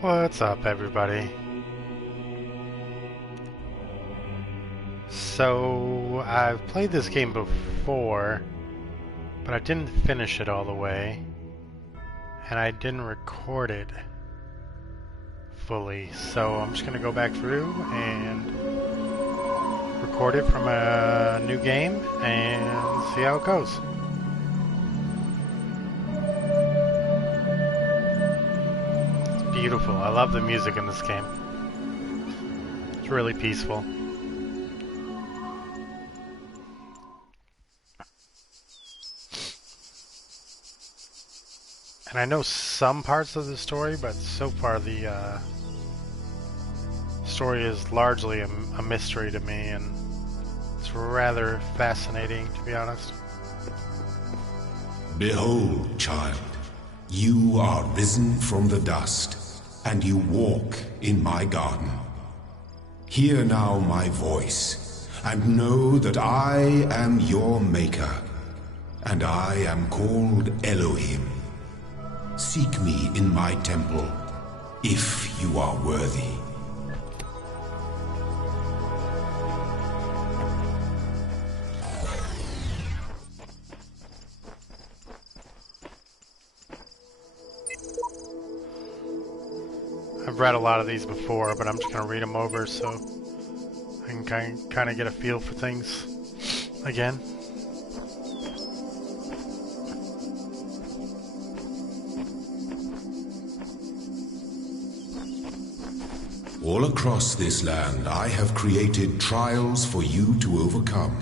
What's up, everybody? So, I've played this game before, but I didn't finish it all the way, and I didn't record it fully, so I'm just gonna go back through and record it from a new game and see how it goes. It's beautiful. I love the music in this game. It's really peaceful. And I know some parts of the story, but so far the story is largely a mystery to me, and it's rather fascinating, to be honest. Behold, child, you are risen from the dust, and you walk in my garden. Hear now my voice, and know that I am your maker, and I am called Elohim. Seek me in my temple, if you are worthy. I've read a lot of these before, but I'm just going to read them over so I can kind of get a feel for things again. All across this land I have created trials for you to overcome,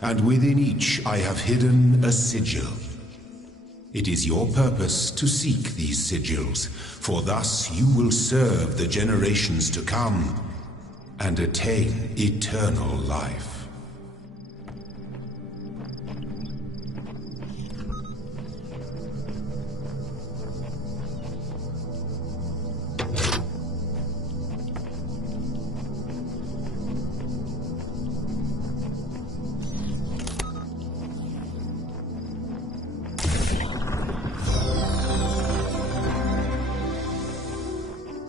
and within each I have hidden a sigil. It is your purpose to seek these sigils, for thus you will serve the generations to come and attain eternal life.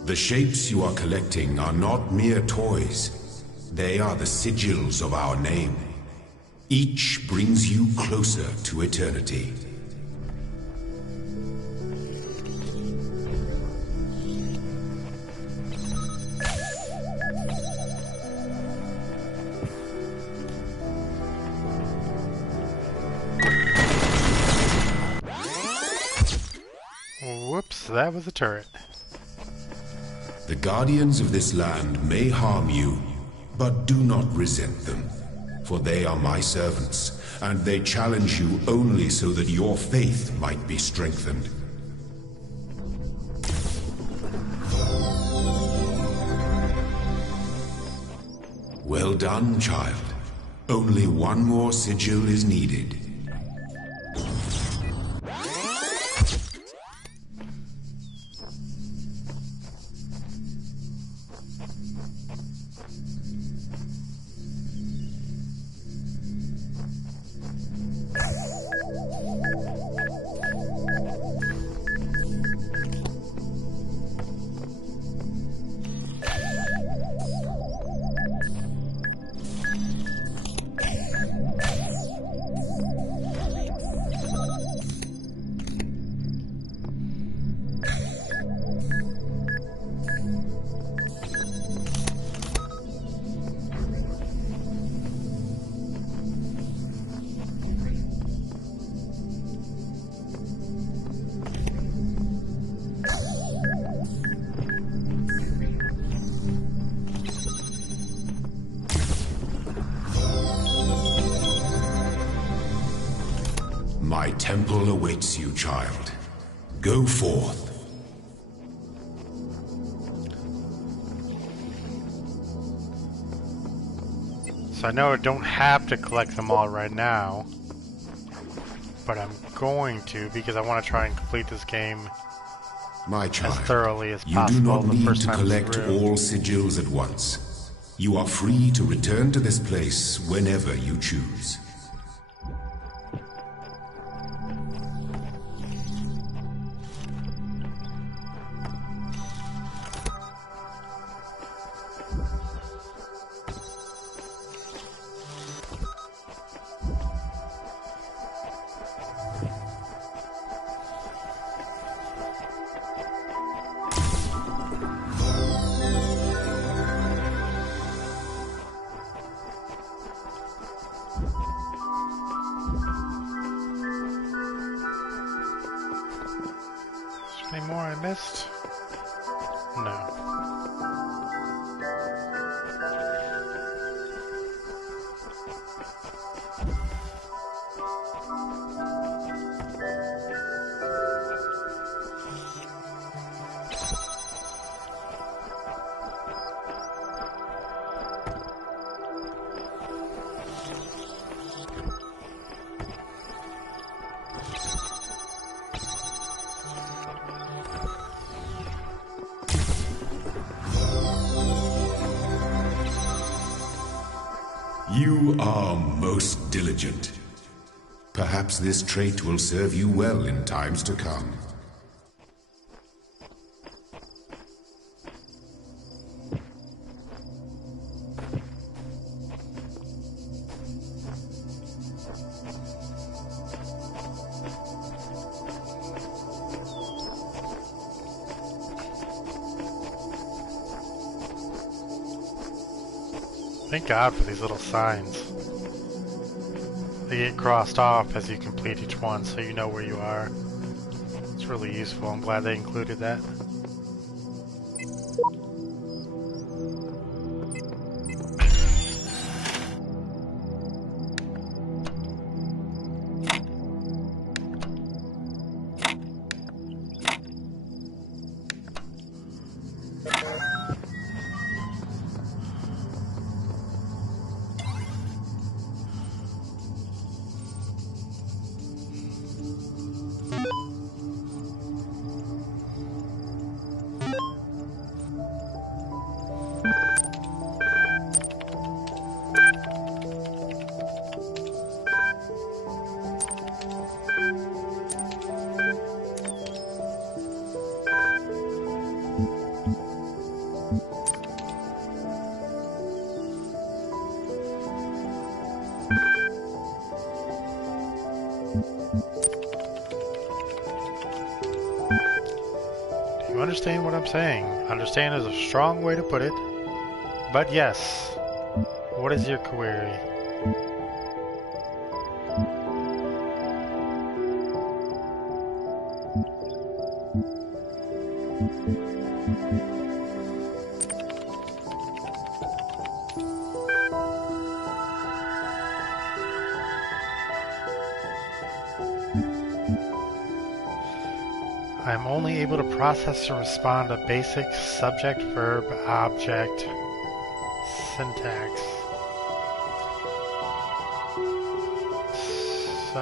The shapes you are collecting are not mere toys. They are the sigils of our name. Each brings you closer to eternity. Whoops, that was a turret. The guardians of this land may harm you, but do not resent them, for they are my servants, and they challenge you only so that your faith might be strengthened. Well done, child. Only one more sigil is needed. My temple awaits you, child. Go forth. So I know I don't have to collect them all right now, but I'm going to because I want to try and complete this game My child, as thoroughly as you possible do not the need first to time collect through. all sigils at once. You are free to return to this place whenever you choose. Any more I missed? No. You are most diligent. Perhaps this trait will serve you well in times to come. Thank God for these little signs. They get crossed off as you complete each one, so you know where you are. It's really useful. I'm glad they included that. You understand what I'm saying? Understand is a strong way to put it. But yes, what is your query? I'm only able to process and respond to basic subject, verb, object, syntax. So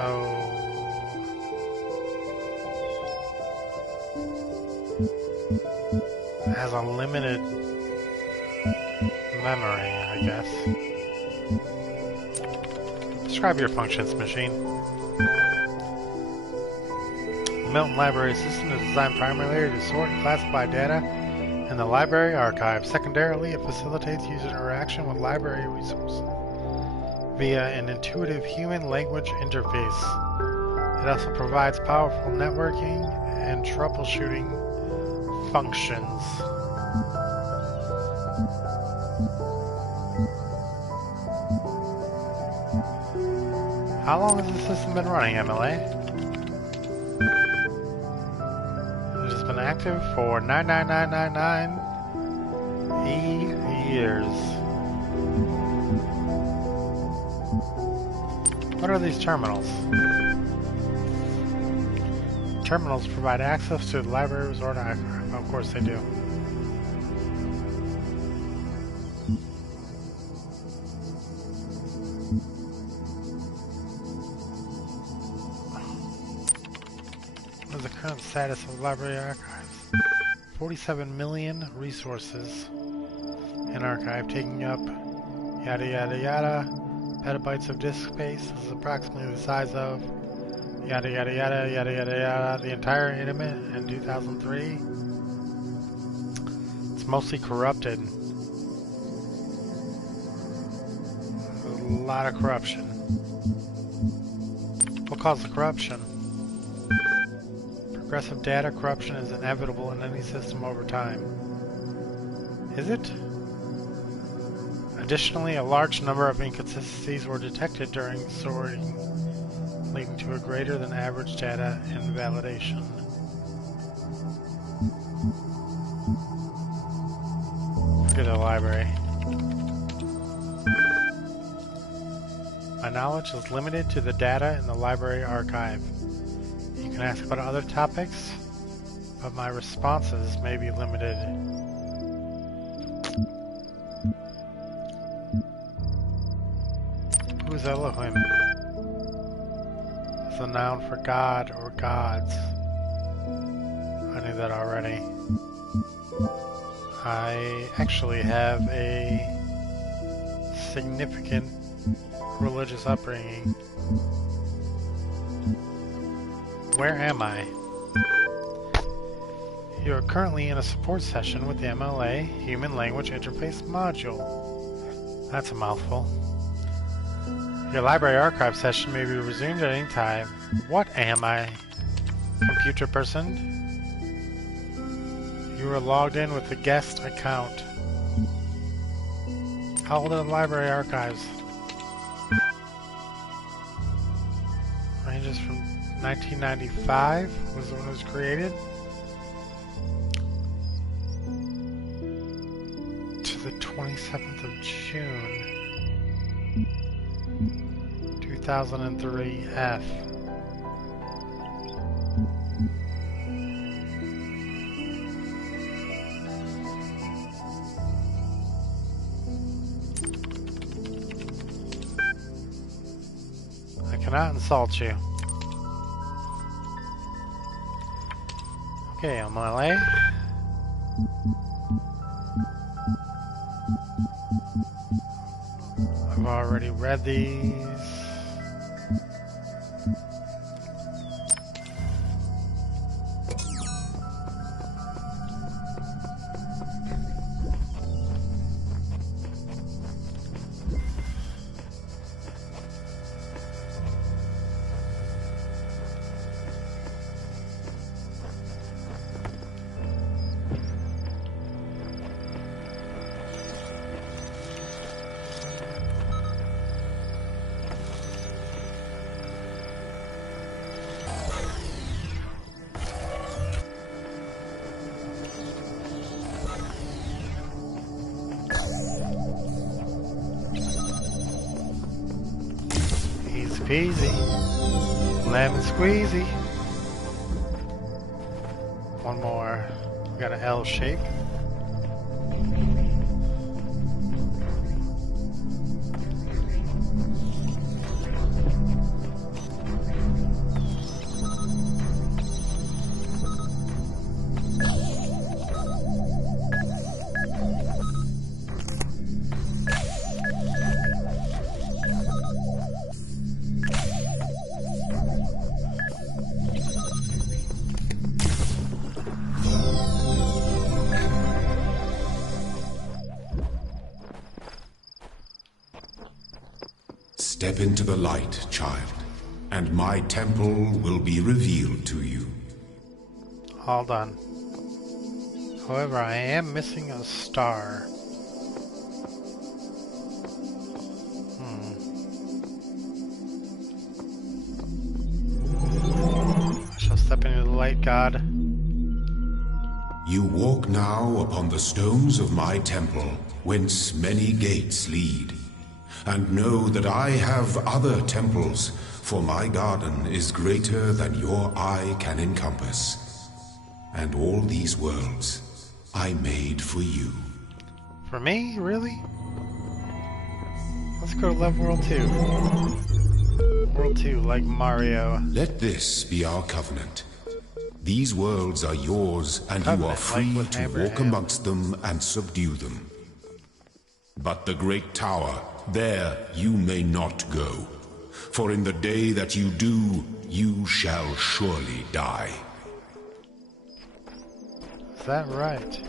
it has a limited memory, I guess. Describe your functions, machine. The Milton Library System is designed primarily to sort and classify data in the library archive. Secondarily, it facilitates user interaction with library resources via an intuitive human language interface. It also provides powerful networking and troubleshooting functions. How long has the system been running, MLA? It has been active for 99999 years. What are these terminals? Terminals provide access to the library resort archive. Of course they do. What is the current status of the library archives? 47 million resources in archive, taking up yada yada yada petabytes of disk space. This is approximately the size of yada yada yada yada yada yada the entire internet in 2003. It's mostly corrupted. A lot of corruption. What caused the corruption? Progressive data corruption is inevitable in any system over time. Is it? Additionally, a large number of inconsistencies were detected during sorting, leading to a greater than average data invalidation. to the library. My knowledge is limited to the data in the library archive. You can ask about other topics, but my responses may be limited. Who's Elohim? It's a noun for God or gods. I knew that already. I actually have a significant religious upbringing. Where am I? You are currently in a support session with the MLA Human Language Interface module. That's a mouthful. Your library archive session may be resumed at any time. What am I? Computer person? You are logged in with the guest account. How old are the library archives? Ranges from 1995 was when it was created to the 27th of June 2003 F. I cannot insult you. Okay, I'm on my way. I've already read these. Easy, lemon squeezy. One more. We got an L shape. Step into the light, child, and my temple will be revealed to you. All done. However, I am missing a star. I shall step into the light, God. You walk now upon the stones of my temple, whence many gates lead. And know that I have other temples, for my garden is greater than your eye can encompass. And all these worlds I made for you. For me? Really? Let's go to Love World 2. World 2, like Mario. Let this be our covenant. These worlds are yours, and you are free like to walk amongst them and subdue them. But the great tower, there you may not go. For in the day that you do, you shall surely die. Is that right?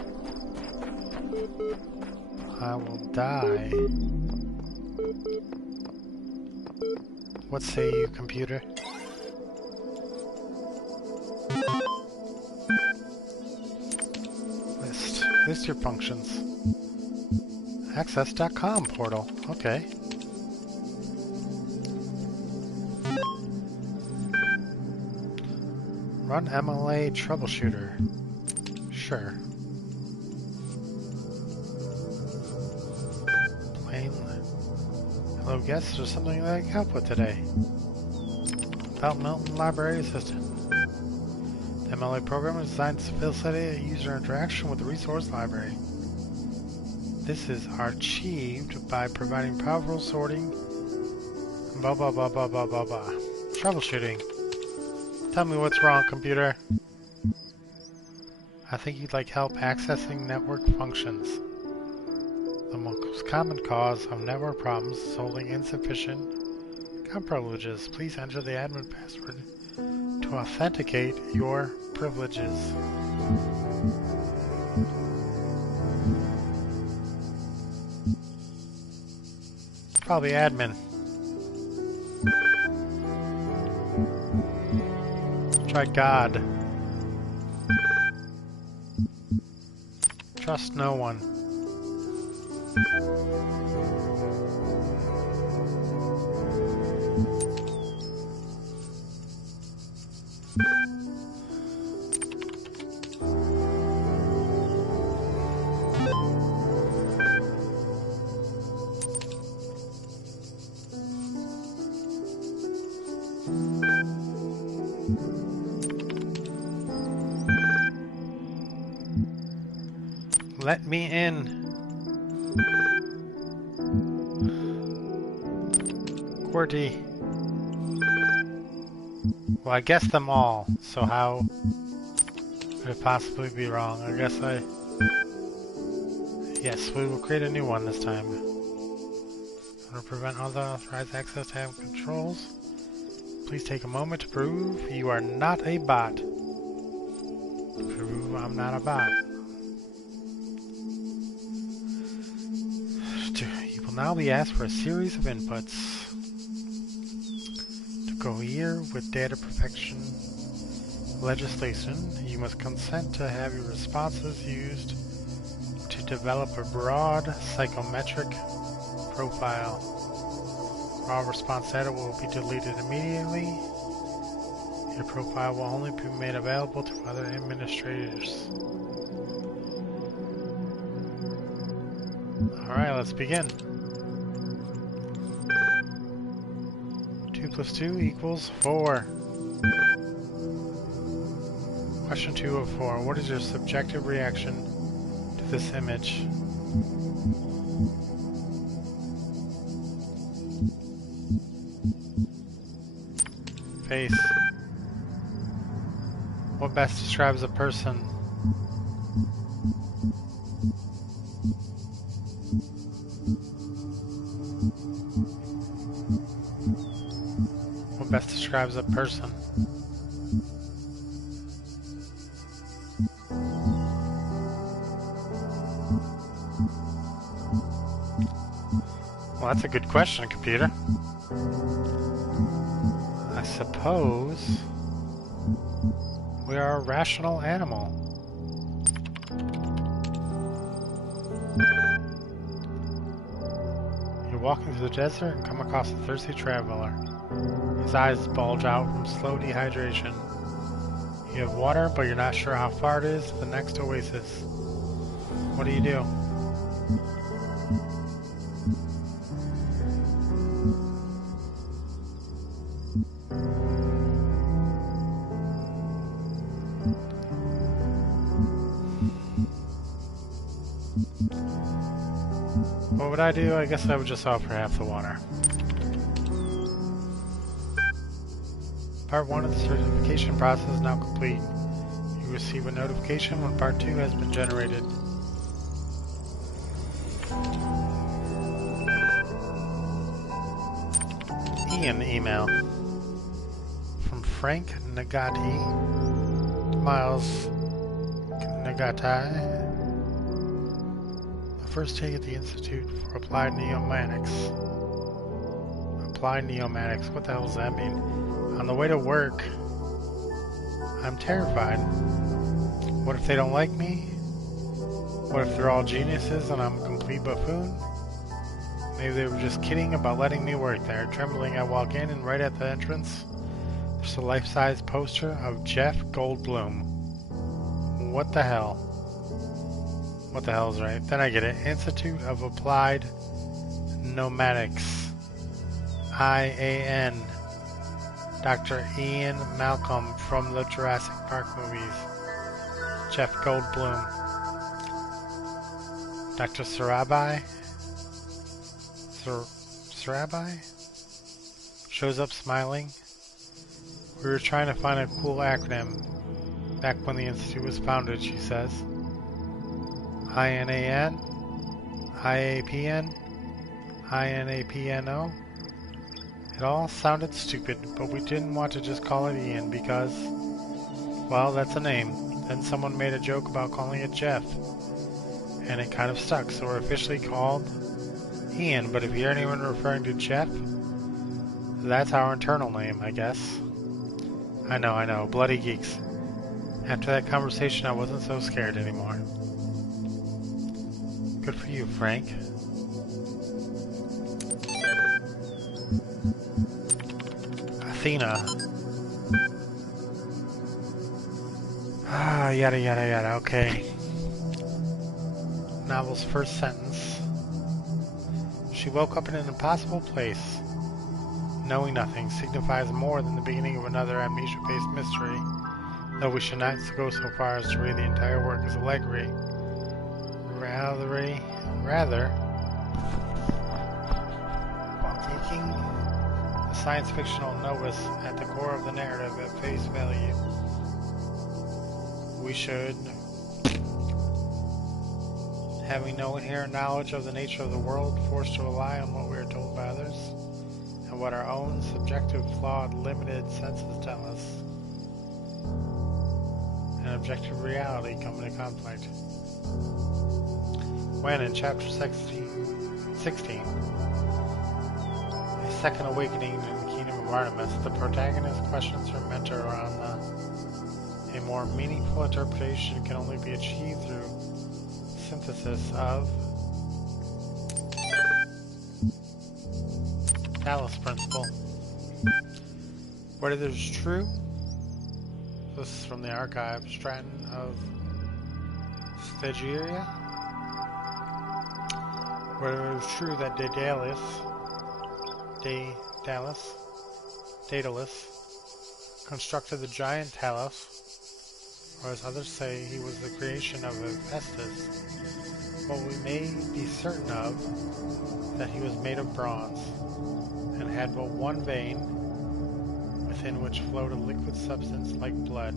I will die. What say you, computer? List your functions. Access.com portal. Okay. Run MLA troubleshooter. Sure. fine. Hello, guests. Is there something that I can help with today? Belt Milton Library Assistant. The MLA program is designed to facilitate user interaction with the resource library. This is achieved by providing powerful sorting, blah blah blah blah blah blah blah. Troubleshooting. Tell me what's wrong, computer. I think you'd like help accessing network functions. The most common cause of network problems is holding insufficient account privileges. Please enter the admin password to authenticate your privileges. Probably admin. Try God. Trust no one. Let me in. QWERTY. Well, I guessed them all, so how could it possibly be wrong? I guess Yes, we will create a new one this time. To prevent unauthorized access to have controls, please take a moment to prove you are not a bot. Prove I'm not a bot. You will now be asked for a series of inputs to cohere with data protection legislation. You must consent to have your responses used to develop a broad psychometric profile. Raw response data will be deleted immediately. Your profile will only be made available to other administrators. Alright, let's begin. 2 + 2 = 4. Question 2 of 4. What is your subjective reaction to this image? Face. What best describes a person? What best describes a person? Well, that's a good question, computer. I suppose we are a rational animal. You're walking through the desert and come across a thirsty traveler. His eyes bulge out from slow dehydration. You have water, but you're not sure how far it is to the next oasis. What do you do? What would I do? I guess I would just offer half the water. Part 1 of the certification process is now complete. You receive a notification when Part 2 has been generated. Ian email. From Frank Nagati. Miles Nagatai. First take at the Institute for Applied Neomatics. Applied Neomatics, what the hell does that mean? On the way to work, I'm terrified. What if they don't like me? What if they're all geniuses and I'm a complete buffoon? Maybe they were just kidding about letting me work there. Trembling, I walk in, and right at the entrance, there's a life-size poster of Jeff Goldblum. What the hell? What the hell is right? Then I get it. Institute of Applied Nomadics. IAN. Dr. Ian Malcolm from the Jurassic Park movies. Jeff Goldblum. Dr. Sarabai? Sarabai? Shows up smiling. We were trying to find a cool acronym back when the Institute was founded, she says. INAN? IAPN? INAPNO? It all sounded stupid, but we didn't want to just call it Ian because, well, that's a name. Then someone made a joke about calling it Jeff, and it kind of stuck, so we're officially called Ian, but if you hear anyone referring to Jeff, that's our internal name, I guess. I know, bloody geeks. After that conversation, I wasn't so scared anymore. Good for you, Frank. Athena. Yada yada yada, okay. Novel's first sentence. She woke up in an impossible place. Knowing nothing signifies more than the beginning of another amnesia-based mystery, though we should not go so far as to read the entire work as allegory. Rather, while taking the science fictional novice at the core of the narrative at face value, we should, having no inherent knowledge of the nature of the world, forced to rely on what we are told by others, and what our own subjective, flawed, limited senses tell us, and objective reality come into conflict. When in chapter 16, A Second Awakening in the Kingdom of Artemis, the protagonist questions her mentor on a more meaningful interpretation can only be achieved through synthesis of Talos principle. Whether it is true, this is from the archive, Stratton of Stagiria. Whether it is true that Daedalus constructed the giant Talos, or as others say, he was the creation of Hephaestus, what we may be certain of, that he was made of bronze, and had but one vein, within which flowed a liquid substance like blood,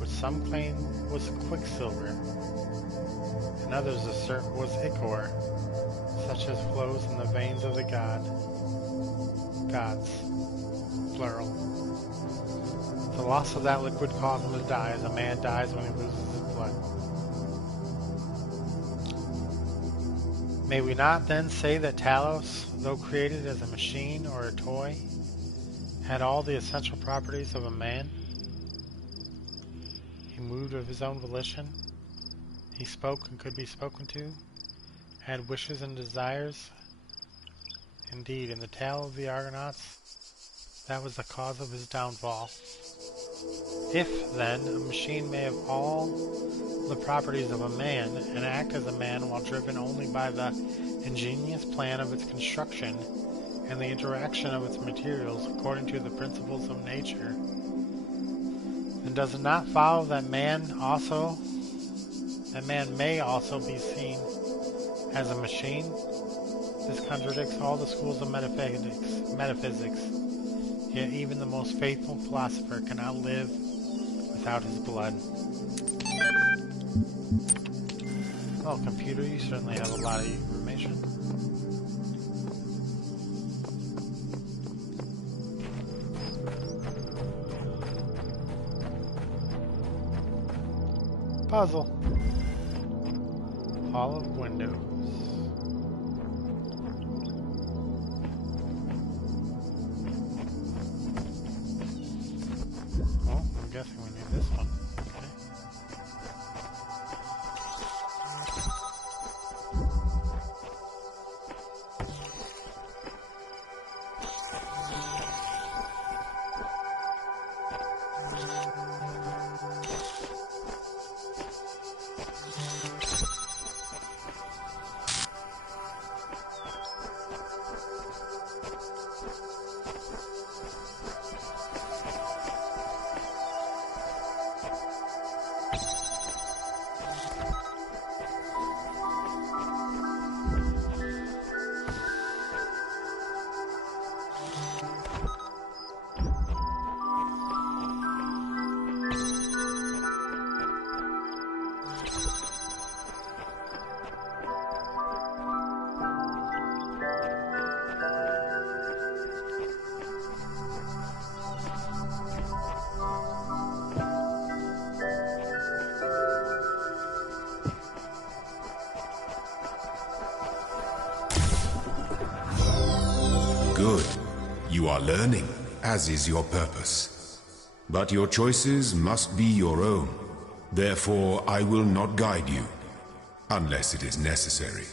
which some claim was quicksilver, and others assert was ichor, such as flows in the veins of the gods, plural. The loss of that liquid caused him to die, as a man dies when he loses his blood. May we not then say that Talos, though created as a machine or a toy, had all the essential properties of a man? He moved of his own volition. He spoke and could be spoken to, had wishes and desires. Indeed, in the tale of the Argonauts, that was the cause of his downfall. If, then, a machine may have all the properties of a man, and act as a man while driven only by the ingenious plan of its construction and the interaction of its materials according to the principles of nature, then does it not follow that man may also be seen as a machine? This contradicts all the schools of metaphysics. Yet even the most faithful philosopher cannot live without his blood. Well, computer, you certainly have a lot of information. Puzzle. Hall of Windows. Well, I'm guessing we need this one. Okay. You are learning, as is your purpose. But your choices must be your own. Therefore, I will not guide you, unless it is necessary.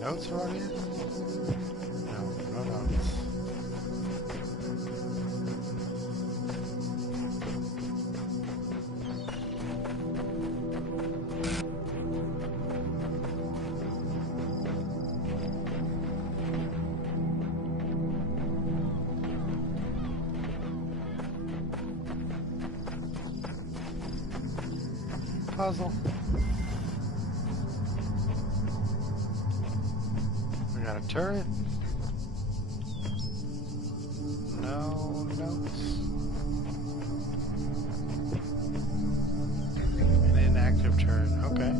Notes around here? No, no notes. Puzzle. We got a turret. No notes. An inactive turret. Okay.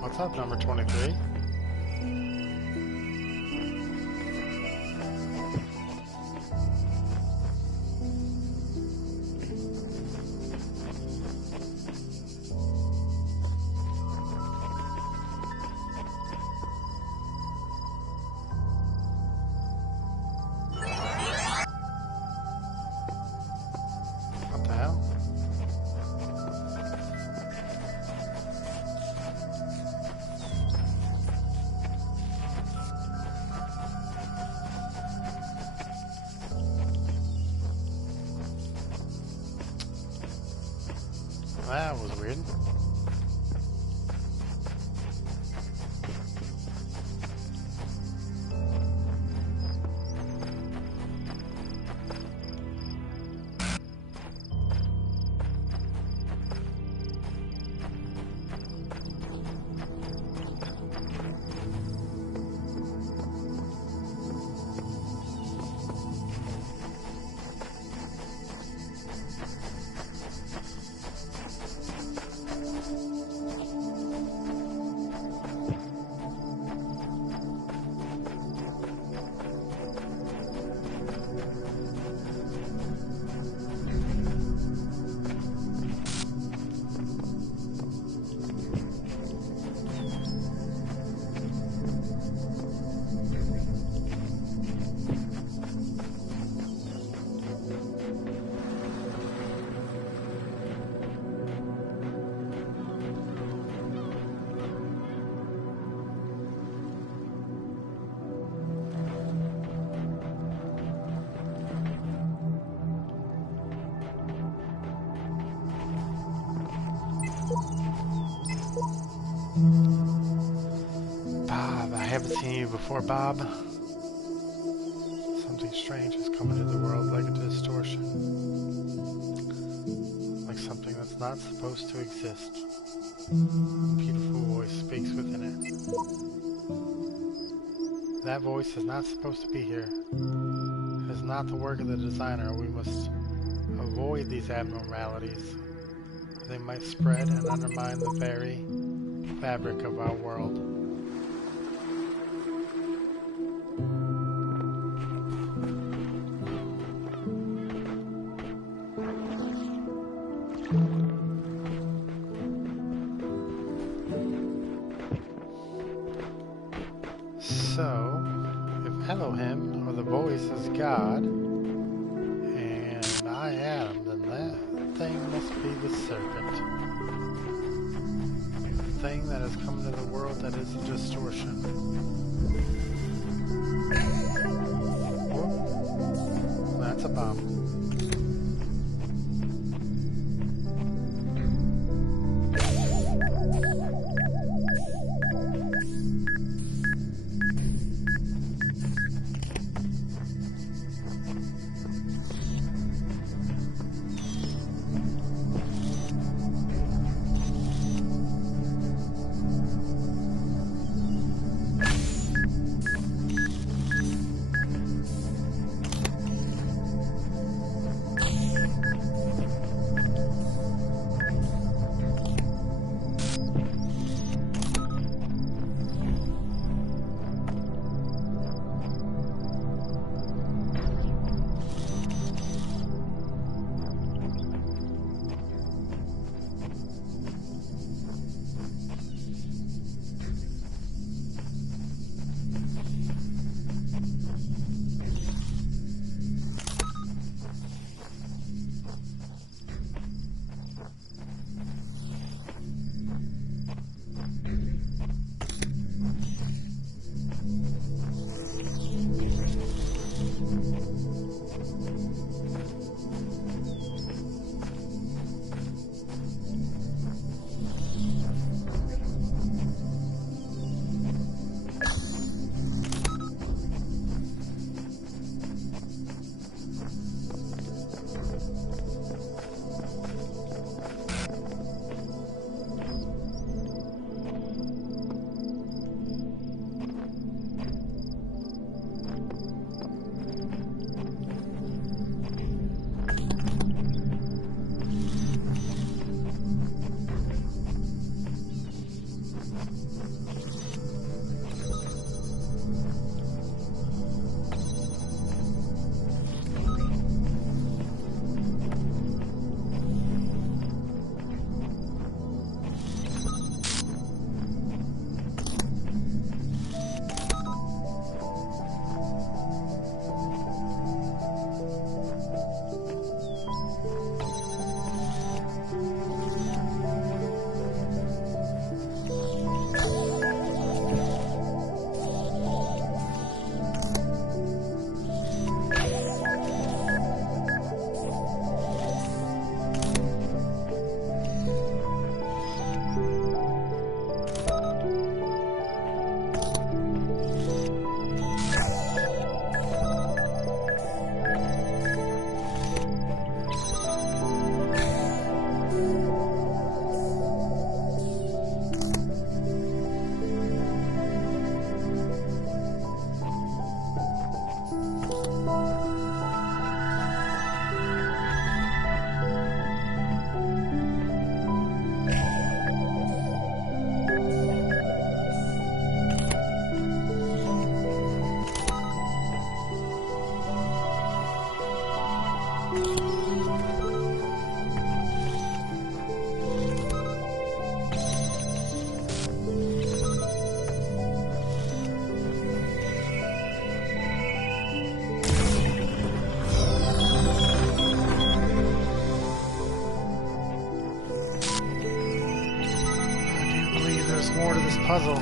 What's up, number 23? What the hell? That was weird. Bob, I haven't seen you before, Bob. Something strange has come into the world like a distortion. Like something not supposed to exist. A beautiful voice speaks within it. That voice is not supposed to be here. It is not the work of the designer. We must avoid these abnormalities. They might spread and undermine the very fabric of our world. So, if Elohim, or the voice, is God, and I Adam, then that thing must be the serpent. The thing that has come into the world that is a distortion. Whoop. That's a bomb. More to this puzzle.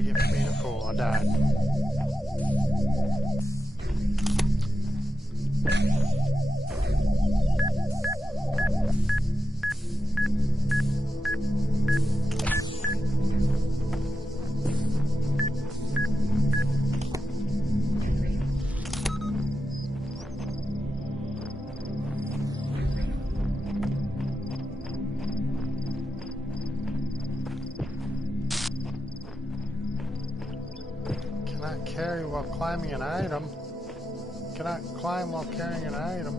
I get for being a fool. I died. Cannot carry while climbing an item. Cannot climb while carrying an item.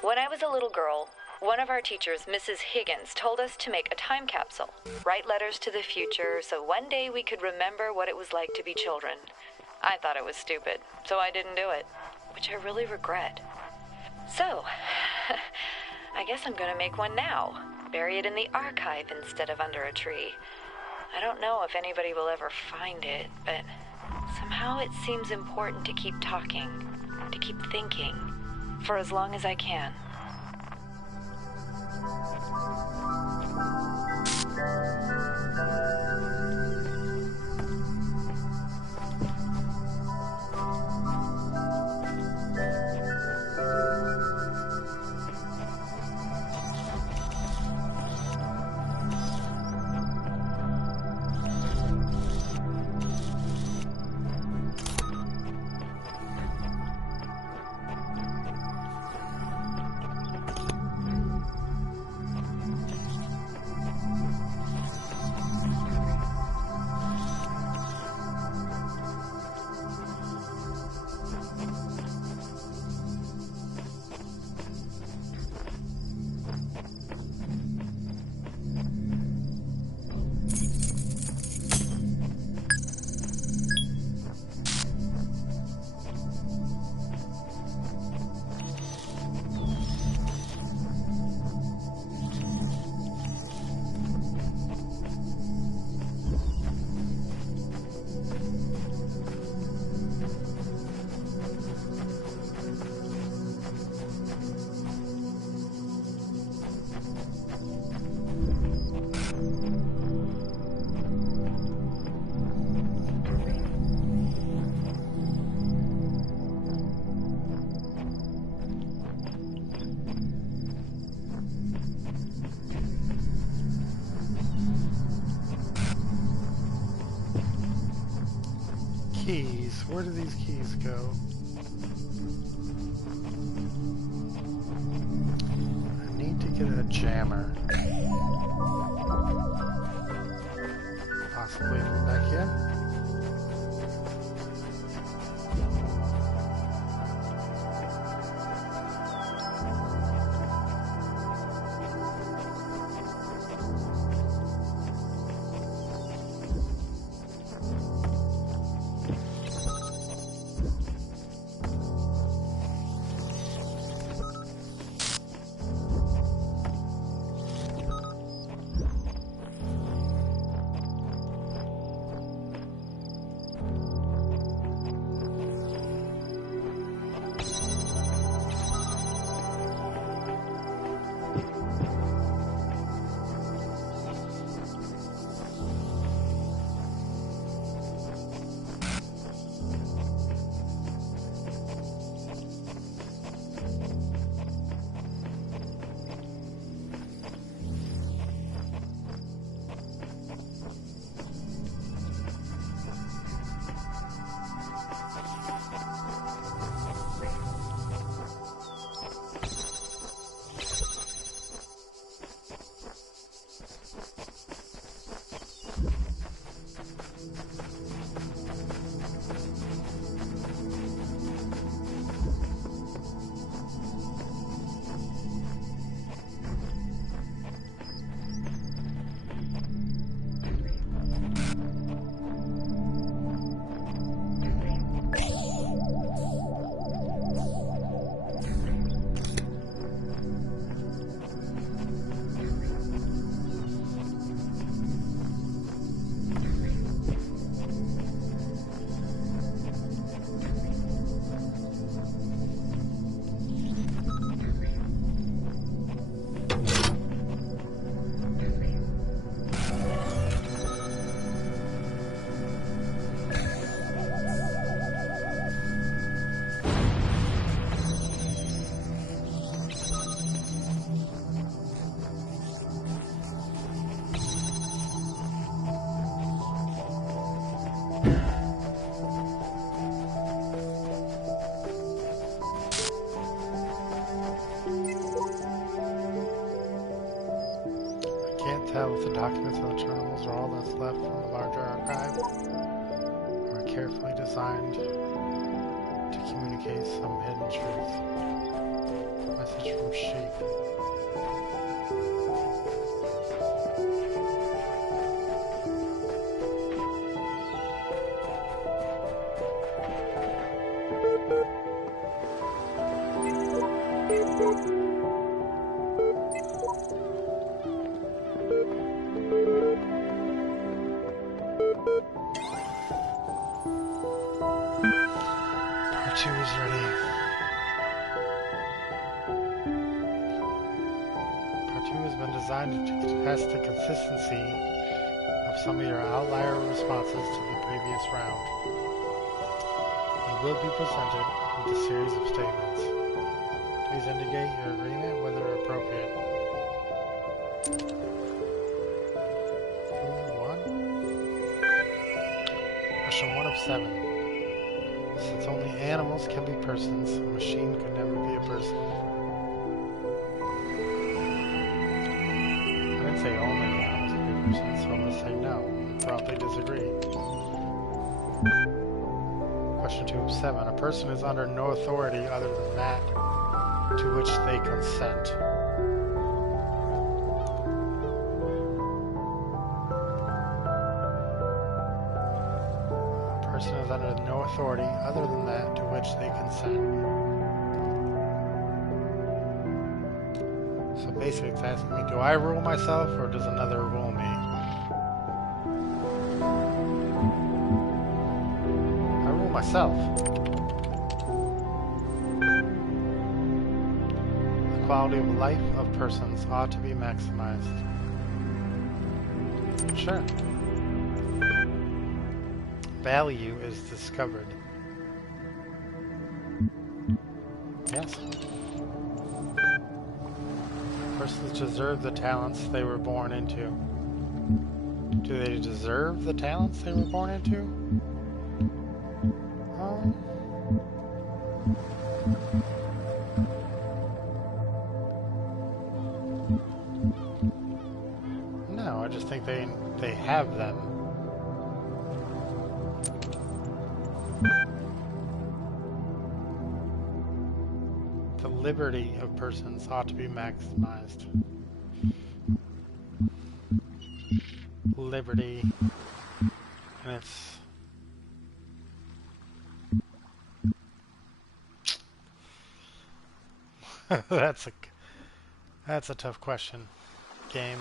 When I was a little girl, one of our teachers, Mrs. Higgins, told us to make a time capsule, write letters to the future, so one day we could remember what it was like to be children. I thought it was stupid, so I didn't do it, which I really regret. So, I guess I'm gonna make one now, bury it in the archive instead of under a tree. I don't know if anybody will ever find it, but somehow it seems important to keep talking, to keep thinking, for as long as I can. Keys. Where do these keys go? I need to get a jammer. Possibly from back here. Both the documents and the journals are all that's left from the larger archive are carefully designed to communicate some hidden truth. Message from Sheep. Part 2 is ready. Part 2 has been designed to test the consistency of some of your outlier responses to the previous round. You will be presented with a series of statements. Please indicate your agreement whether appropriate. 1. Question 1 of 7. Since only animals can be persons, a machine could never be a person. I didn't say only animals can be persons, so I'm going to say no. I probably disagree. Question 2 of 7. A person is under no authority other than that to which they consent. A person is under no authority other than that to which they consent. So basically it's asking me, do I rule myself or does another rule me? I rule myself. The quality of life of persons ought to be maximized. Sure. Value is discovered. Yes. Persons deserve the talents they were born into. Do they deserve the talents they were born into? No, I just think they have them. The liberty of persons ought to be maximized. Liberty, and it's that's a tough question, game.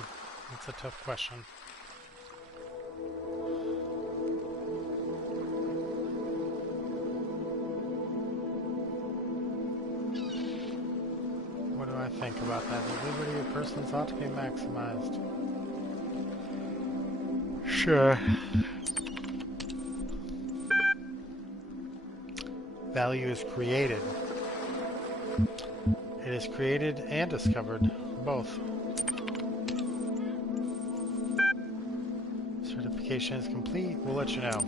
It's a tough question. What do I think about that? The liberty of persons ought to be maximized. Sure. Value is created. It is created and discovered, both. Certification is complete. We'll let you know.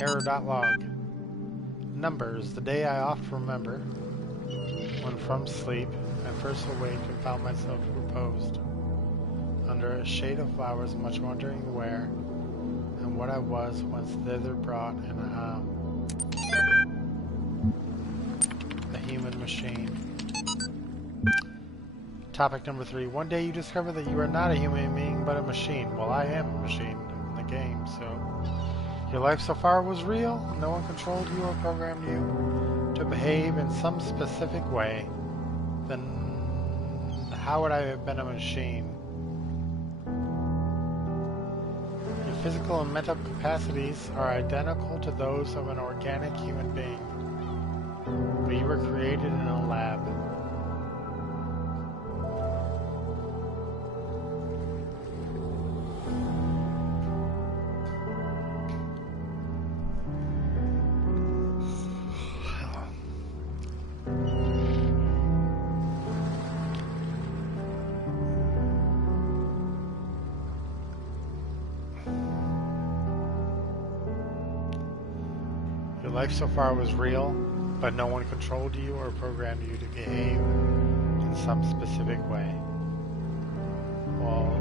Error.log. Numbers. The day I oft remember, when from sleep I first awake and found myself reposed under a shade of flowers, much wondering where and what I was whence thither brought, and how. The human machine. Topic number 3. One day you discover that you are not a human being but a machine. Well, I am a machine in the game, so your life so far was real. No one controlled you or programmed you to behave in some specific way. Then how would I have been a machine? Your physical and mental capacities are identical to those of an organic human being, but you were created in a lab. Your life so far was real. but no one controlled you or programmed you to behave in some specific way. Well,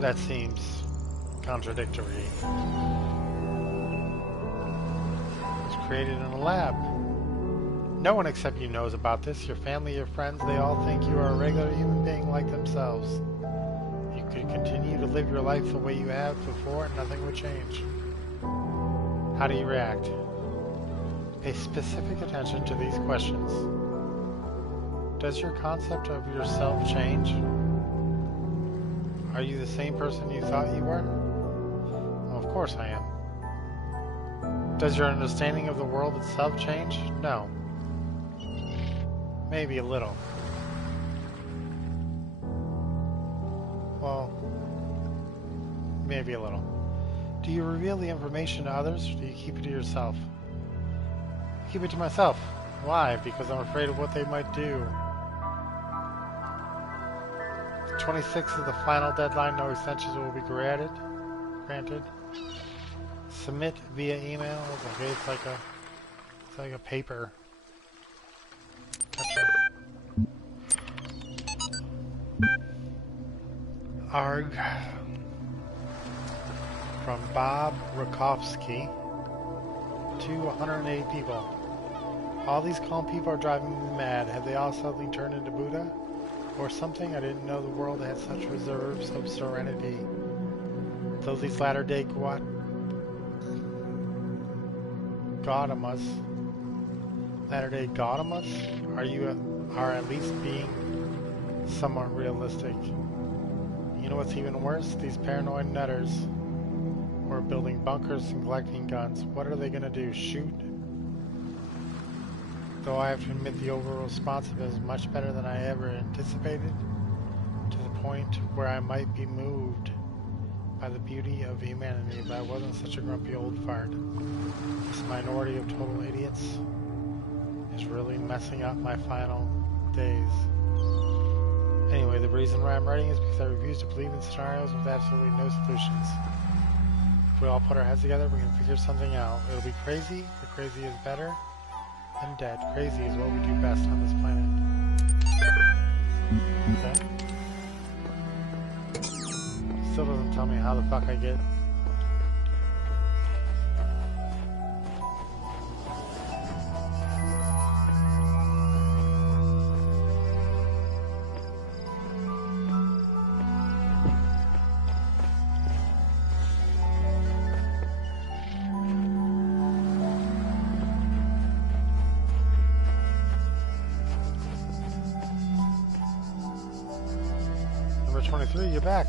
that seems contradictory. It was created in a lab. No one except you knows about this. Your family, your friends, they all think you are a regular human being like themselves. You could continue to live your life the way you have before and nothing would change. How do you react? Pay specific attention to these questions. Does your concept of yourself change? Are you the same person you thought you were? Well, of course I am. Does your understanding of the world itself change? No. Maybe a little. Well, maybe a little. Do you reveal the information to others, or do you keep it to yourself? I keep it to myself. Why? Because I'm afraid of what they might do. 26th is the final deadline. No extensions will be granted. Submit via email. Okay, it's like a paper. Gotcha. Arg. From Bob Rakowski to 108 people. All these calm people are driving me mad. Have they all suddenly turned into Buddha? Or something? I didn't know the world had such reserves of serenity. Though these latter-day Gaudamas are at least being somewhat realistic. You know what's even worse? These paranoid nutters who are building bunkers and collecting guns. What are they gonna do? Shoot? Though I have to admit the overall response is much better than I ever anticipated, to the point where I might be moved by the beauty of humanity if I wasn't such a grumpy old fart. This minority of total idiots is really messing up my final days. Anyway, the reason why I'm writing is because I refuse to believe in scenarios with absolutely no solutions. If we all put our heads together, we can figure something out. It'll be crazy, but crazy is better than dead. Crazy is what we do best on this planet. Okay. Still doesn't tell me how the fuck I get. Number 23, you're back.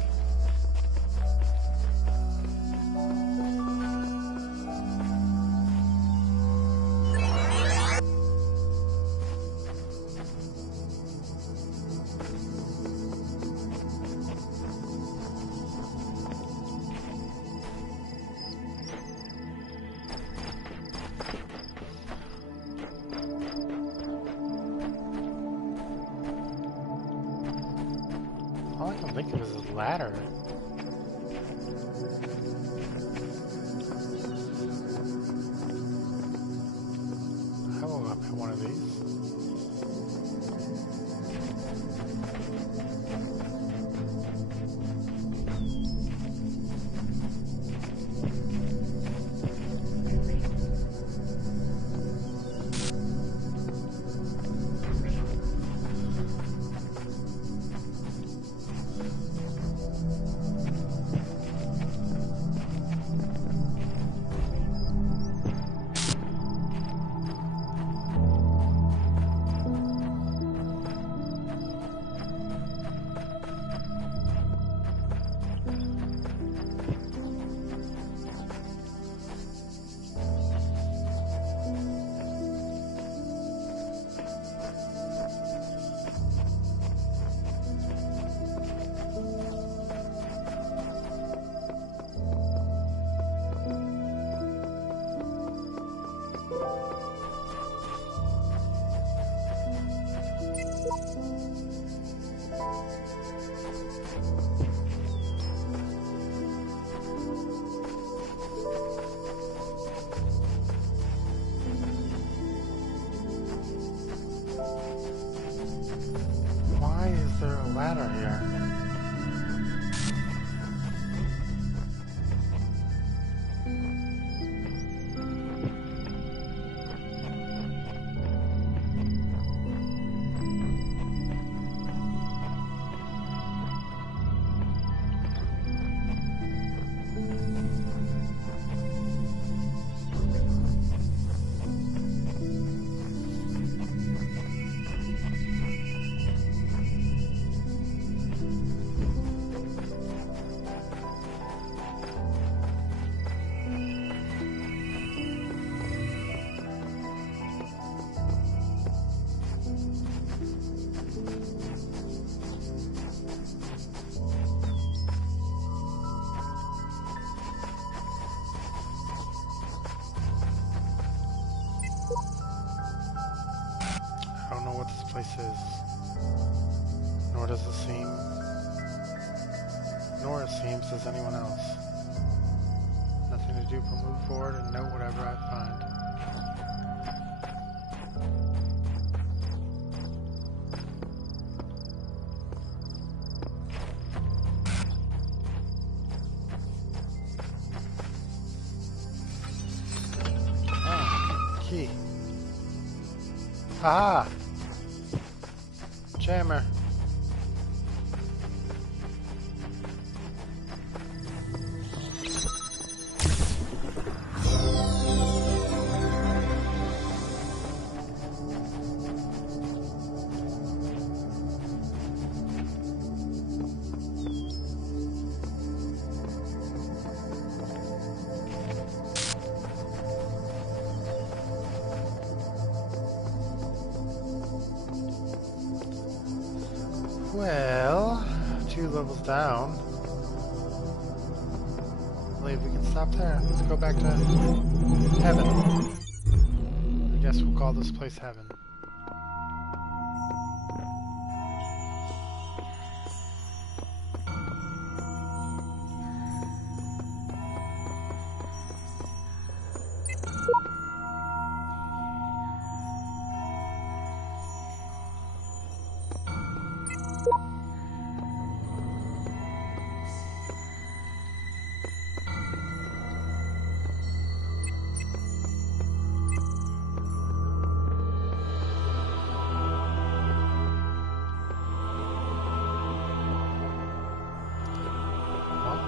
All I can think of is a ladder. I will go up at one of these. place is. Nor does it seem... Nor it seems does anyone else. Nothing to do but move forward and note whatever I find. Key. Aha! Jammer. Well, 2 levels down. I believe we can stop there. Let's go back to heaven. I guess we'll call this place heaven.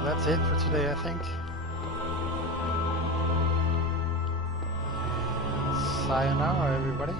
That's it for today, I think. And sayonara, everybody.